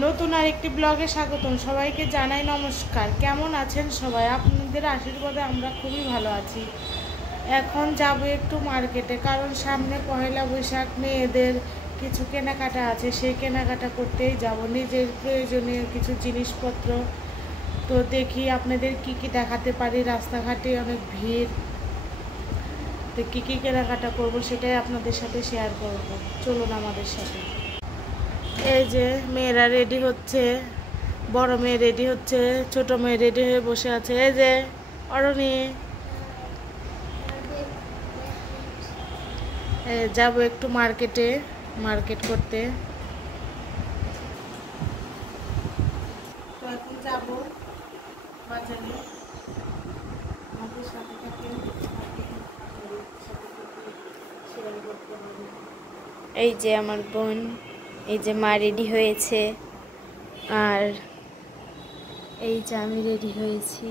নতুন আরেকটি ব্লগে স্বাগতম। সবাইকে জানাই নমস্কার। কেমন আছেন সবাই? আপনাদের আশীর্বাদে আমরা খুবই ভালো আছি। এখন যাব একটু মার্কেটে, কারণ সামনে পয়লা বৈশাখ, মেয়েদের কিছু কেনাকাটা আছে, সেই কেনাকাটা করতেই যাব। নিজের প্রয়োজনীয় কিছু জিনিসপত্র তো দেখি আপনাদের কি কি দেখাতে পারি। রাস্তাঘাটে অনেক ভিড়, তো কী কী কেনাকাটা করব সেটাই আপনাদের সাথে শেয়ার করব। চলুন আমাদের সাথে। এই যে মেয়েরা রেডি হচ্ছে, বড় মেয়ে রেডি হচ্ছে, ছোট মেয়ে রেডি হয়ে বসে আছে। এই যে অরণি, যাব একটু মার্কেট করতে। তো এখন যাব বাজারে, আমাদের সাথে থাকে। এই যে আমার বোন, এই যে মা রেডি হয়েছে, আর এই যে আমি রেডি হয়েছি।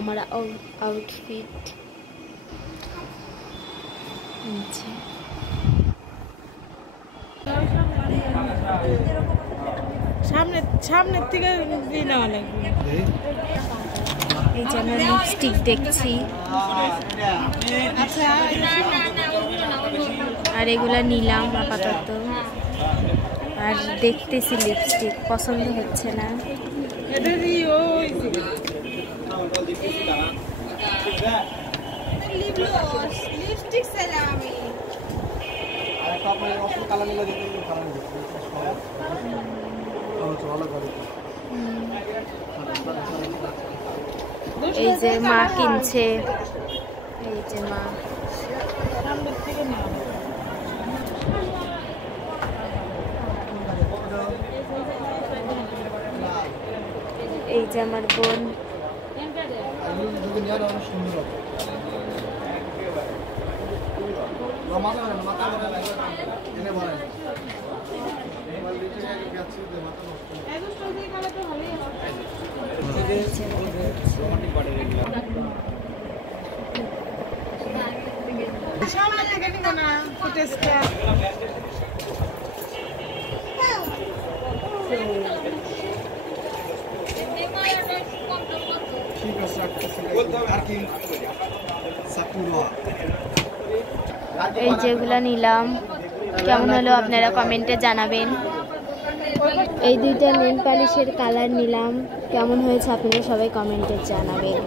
আমার আউটফিট সামনের থেকে নেওয়া লাগবে। এই যে আমরা লিপস্টিক দেখছি, আর এগুলা নিলাম আপাতত। আর দেখতেছি লিপস্টিক পছন্দ হচ্ছে না। এই যে মা কিনছে, এই যে মা। এই যে আমার বোন। এই যেগুলা নিলাম, কেমন হলো আপনারা কমেন্টে জানাবেন। এই দুইটা নেল পালিশের কালার নিলাম, কেমন হয়েছে আপনারা সবাই কমেন্টে জানাবেন।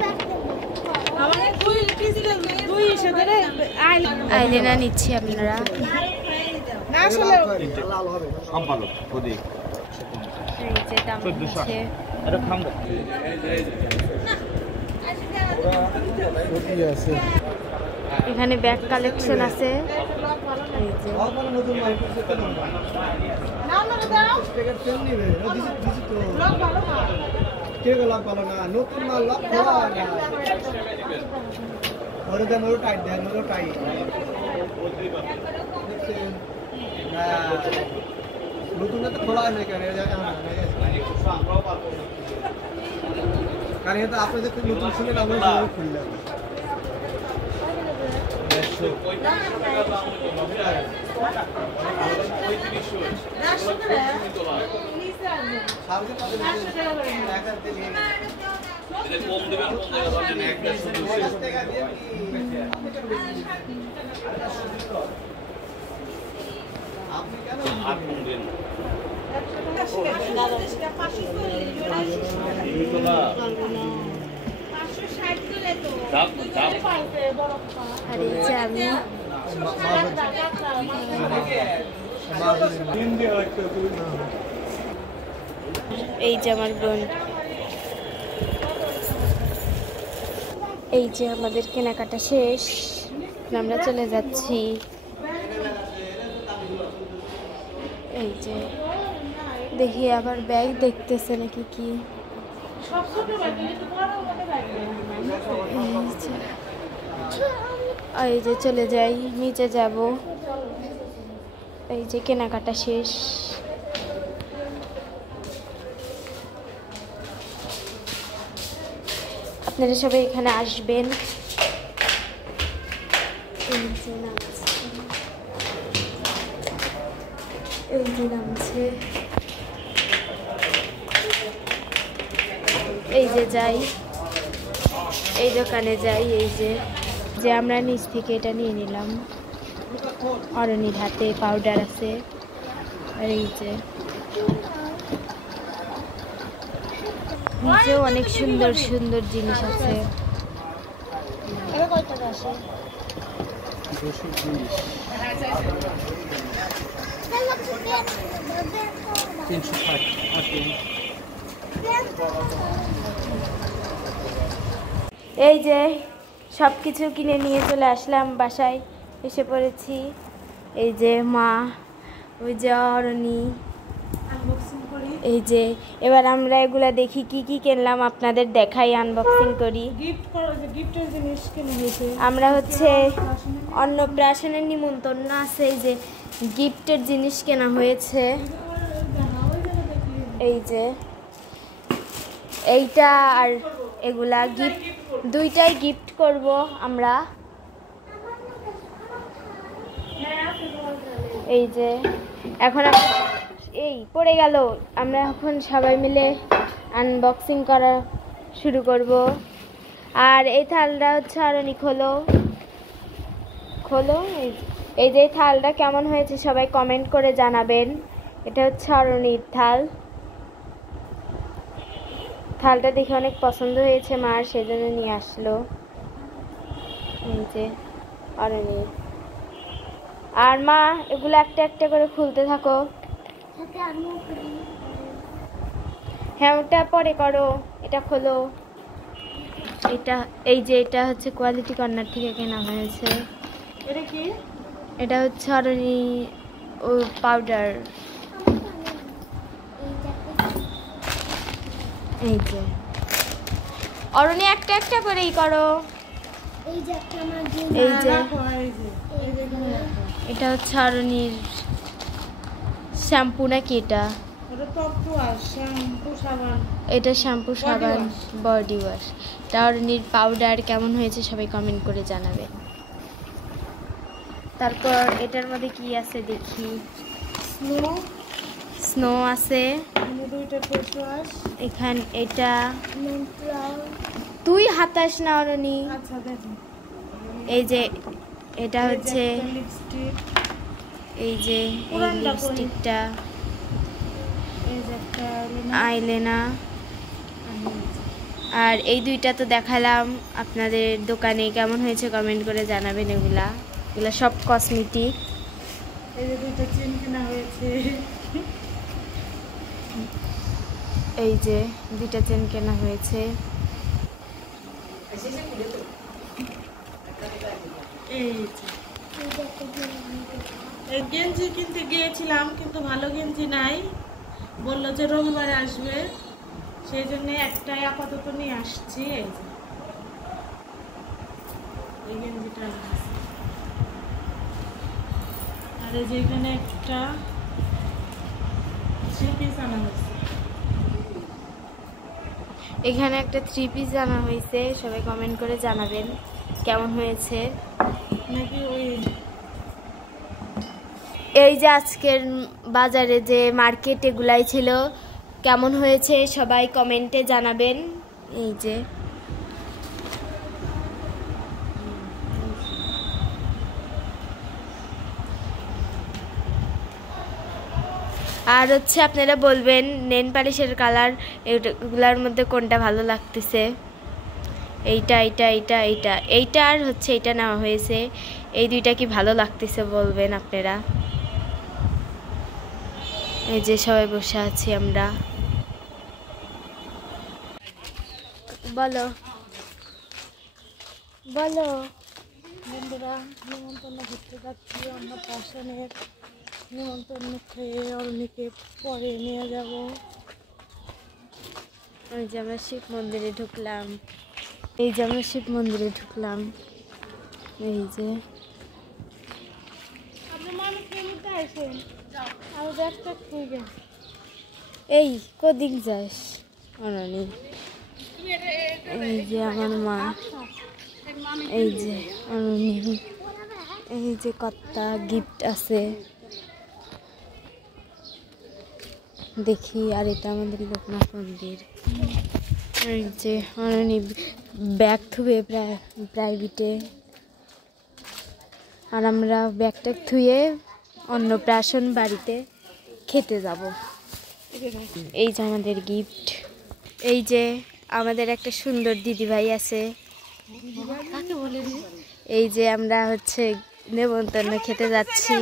আইলেনা নিচ্ছি আপনারা। এই যে দাম হচ্ছে। এখানে ব্যাগ কালেকশন আছে। এই যে আপনাদের নতুন শুনে আমরা খুললাম। আর এই যে আমি। এই যে আমার বোন। এই যে আমাদের কেনাকাটা শেষ, আমরা চলে যাচ্ছি। এই যে দেখি আবার ব্যাগ দেখতেছে নাকি কি। এই যে চলে যাই, নিচে যাব। এই যে কেনাকাটা শেষ। আপনারা সবাই এখানে আসবেন। এই যে নামছে, এই যে নামছে, এই যে যাই, এই দোকানে যাই, এই যে যে আমরা নিচ থেকে এটা নিয়ে নিলাম। অরণির হাতে পাউডার আছে, আর এই যে নিচেও অনেক সুন্দর সুন্দর জিনিস আছে। এই যে সব কিছু কিনে নিয়ে চলে আসলাম বাসায়, এসে পড়েছি। এই যে মা, ওই যে অরণি, এই যে এবার আমরা এগুলা দেখি কি কি কিনলাম, আপনাদের দেখাই, আনবক্সিং করি। গিফটের জিনিস কিনে হয়েছে। আমরা হচ্ছে অন্নপ্রাশনের নিমন্ত্রণ আছে, এই যে গিফটের জিনিস কেনা হয়েছে। এই যে এইটা আর এগুলা গিফট, দুইটাই গিফট করব আমরা। এই যে এখন এই পড়ে গেল, আমরা এখন সবাই মিলে আনবক্সিং করা শুরু করব। আর এই থালটা হচ্ছে অরণি, খোলো খোলো। এই যে থালটা কেমন হয়েছে সবাই কমেন্ট করে জানাবেন। এটা হচ্ছে অরণির থাল। থালটা দেখে অনেক পছন্দ হয়েছে মার, সেজন্য নিয়ে আসলো। এই যে অরণির। আর মা এগুলো একটা একটা করে খুলতে থাকো। হ্যাঁ ওটা পরে করো, এটা খোলো। এটা এই যে এটা হচ্ছে কোয়ালিটি কর্নার থেকে কেনা হয়েছে। এটা কি? এটা হচ্ছে অরণি ও পাউডার। এই যে অরণি একটা একটা করেই করো। এই যে এটা হচ্ছে অরণির শ্যাম্পু নাকি এটা? এটা শ্যাম্পু সাবান, বডি ওয়াশ। এটা অরণির পাউডার। কেমন হয়েছে সবাই কমেন্ট করে জানাবেন। তারপর এটার মধ্যে কি আছে দেখি। স্নো আছে এখান। এটা তুই হাতাস না অরণি। এই যে এটা হচ্ছে এই যে এই লিপস্টিকটা, আইলেনা। আর এই দুইটা তো দেখালাম আপনাদের দোকানে, কেমন হয়েছে কমেন্ট করে জানাবেন। এগুলা সব কসমেটিক। এই যে দুইটা চেন কেনা হয়েছে। এই যে দুইটা চেন কেনা হয়েছে। এই গেঞ্জি কিনতে গিয়েছিলাম, কিন্তু ভালো গেঞ্জি নাই, বললো যে রবিবারে আসবে, সেই জন্য একটাই আপাতত নিয়ে আসছি। এই যে এই গেঞ্জিটা, আর এই যে এখানে একটা 3 পিস আনা হয়েছে। এখানে একটা 3 পিস আনা হয়েছে, সবাই কমেন্ট করে জানাবেন কেমন হয়েছে। নাকি ওই এই যে আজকের বাজারে যে মার্কেট এগুলাই ছিল, কেমন হয়েছে সবাই কমেন্টে জানাবেন। এই যে আর হচ্ছে আপনারা বলবেন নেল পালিশের কালার এগুলার মধ্যে কোনটা ভালো লাগতেছে। এইটা এইটা এইটা এইটা এইটা আর হচ্ছে এইটা নেওয়া হয়েছে। এই দুইটা কি ভালো লাগতেছে বলবেন আপনারা। এই যে সবাই বসে আছি আমরা। বলো বলো বন্ধুরা, নিমন্ত্রণ ঘুরতে যাচ্ছি আমরা, পাশানের নিমন্ত্রণ খেয়ে অরণিকে পরে নিয়ে যাব। ওই যে আমরা শিব মন্দিরে ঢুকলাম। এই যে আমরা শিব মন্দিরে ঢুকলাম। এই যে এই কদিন যাস অননি। এই যে আমার মা, এই যে অননি। এই যে কতটা গিফট আছে দেখি। আর এটা আমাদের লোকনাথ মন্দির। এই যে অননি ব্যাগ থুয়ে প্রাইভেটে, আর আমরা ব্যাগটা থুয়ে অন্নপ্রাশন বাড়িতে খেতে যাব। এই যে আমাদের গিফট। এই যে আমাদের একটা সুন্দর দিদিভাই আছে, এই যে আমরা হচ্ছে নেমন্তন্ন খেতে যাচ্ছি।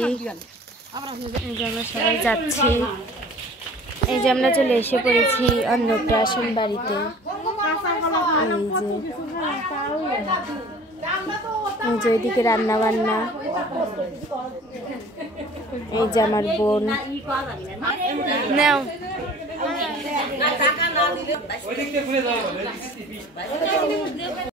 এই যে আমরা সবাই যাচ্ছি। এই যে আমরা চলে এসে পড়েছি অন্নপ্রাশন বাড়িতে। এই যে ওইদিকে রান্না বান্না। এই যে আমার বোন নাও।